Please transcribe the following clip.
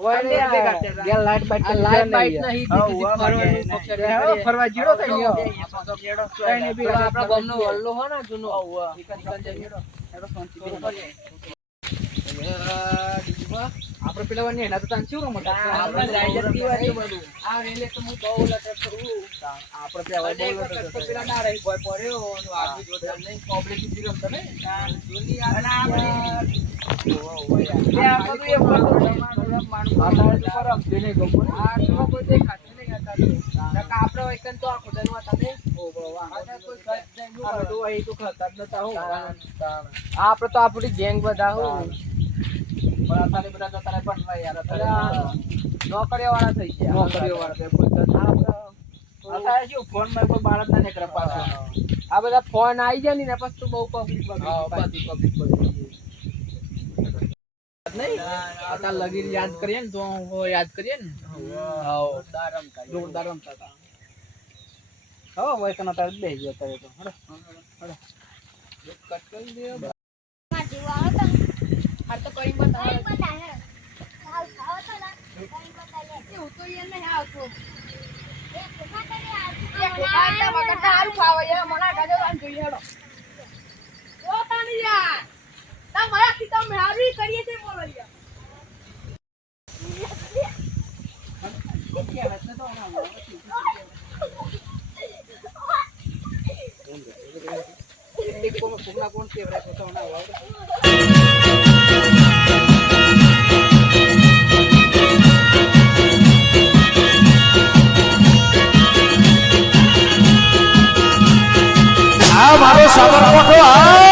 બહુ દાડા મળ્યા હવે આ ઘણા દાડા પછી મળ્યા આ તો હું યાર આવા જોડો આપણે ગામમાં લાઈટ નહીં લાઈટ નહીં કશું નહીં આમ એ કંટાળો જેવું બહુ ગંદી વાત કરી આવો. અરે પછી ભાઈ અરે માતાજી હોય ને ઘેર લાઈટ બાઈટ કઈ લાઈટ બાઈટ નહીં ફરવા જીડો થઈ ગયો કઈ નહીં બી આપણા ગામનો વલ્લો હો ને જૂનો આપણે પેલા વાની એના તો તાન શું રમત આપણે રાઈડર પીવા તો બધું. આ રેલે તો હું બહુ લટક કરું. આપણે પેલા પેલા ના રહી કોઈ પડ્યો પબ્લિક જી ને આપડી તો કોઈ દેખાતું નહીં હતા નકા આપણે એકન તો આખો દન હતા ને ઓ બાબા આ કોઈ કઈ નહીં તો અહીં તો ખતર નતા હું આપણે તો આપણી ગેંગ બધા હું નોકરીઓ વાળા થઈ ગયા નોકરીઓ વાળા ફોનમાં કોઈ બાળક ના નીકળે પાછો આ બધા ફોન આવી જાય ને પછી બહુ પબ્લિક પબ્લિક નહીં અત્યારે લગીર યાદ કરીએ ને તો યાદ કરીએ ને. જોરદાર રમતા હતા હવે હોય કના તારે બે ગયો અત્યારે તો. હડો હડો. કટ કરી દે. એક કોમ કોમના કોણ કેવરા કોતો ના. હોય આ મારો સાબરકોઠો આ